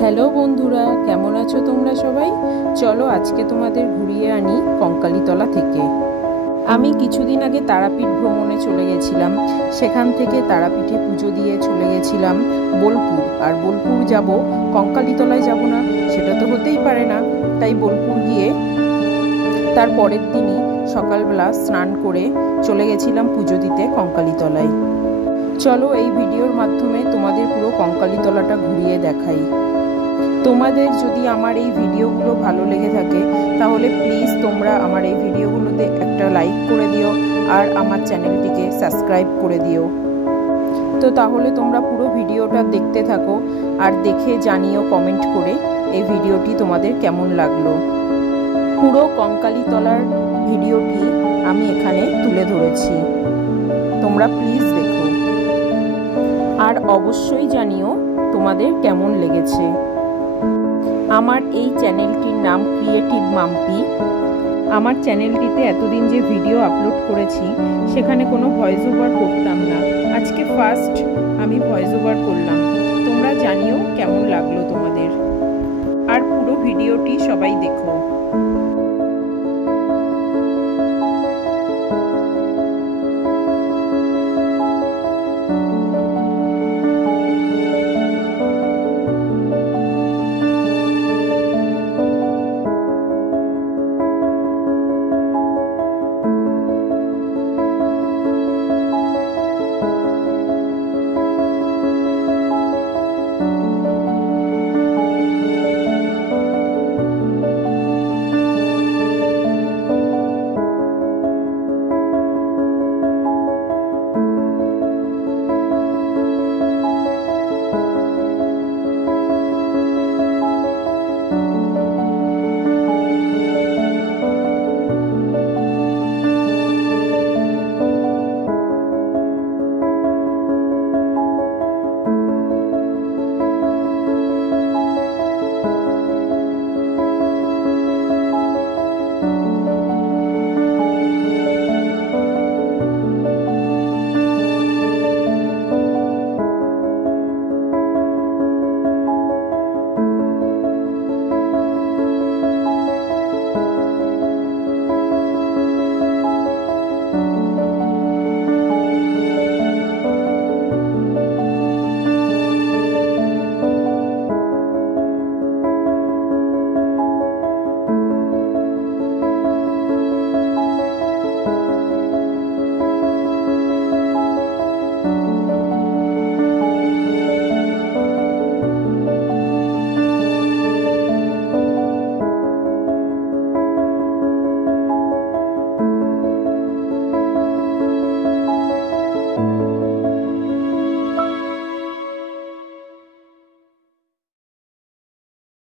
Hello বন্ধুরা, কেমন আছো তোমরা সবাই? চলো আজকে তোমাদের ঘুরিয়ে আনি কঙ্কালীতলা থেকে। আমি কিছুদিন আগে তারাপীঠ ভ্রমণে চলে গেছিলাম। সেখান থেকে তারাপীঠে পুজো দিয়ে চলে গেছিলাম বোলপুর। আর বোলপুর যাব, কঙ্কালীতলায় যাব না সেটা তো হতেই পারে না। তাই বোলপুর গিয়ে তার পরের দিনই সকালবেলা স্নান করে চলে গেছিলাম পুজো দিতে কঙ্কালীতলায়। চলো এই ভিডিওর মাধ্যমে তোমাদের পুরো কঙ্কালীতলাটা ঘুরিয়ে দেখাই। তোমাদের যদি আমার এই ভিডিওগুলো ভালো লেগে থাকে তাহলে প্লিজ তোমরা আমার এই ভিডিওগুলোতে একটা লাইক করে দিও আর আমার চ্যানেলটিকে সাবস্ক্রাইব করে দিও। তো তাহলে তোমরা পুরো ভিডিওটা দেখতে থাকো আর দেখে জানিও কমেন্ট করে এই ভিডিওটি তোমাদের কেমন লাগলো। পুরো কঙ্কালীতলার ভিডিওটি আমি এখানে তুলে ধরেছি, তোমরা প্লিজ দেখো আর অবশ্যই জানিও তোমাদের কেমন লেগেছে। আমার এই চ্যানেলটির নাম ক্রিয়েটিভ মাম্পি। আমার চ্যানেলটিতে এতদিন যে ভিডিও আপলোড করেছি সেখানে কোনো ভয়েস ওভার করতাম না, আজকে ফার্স্ট আমি ভয়েস ওভার করলাম। তোমরা জানিও কেমন লাগলো তোমাদের, আর পুরো ভিডিওটি সবাই দেখো।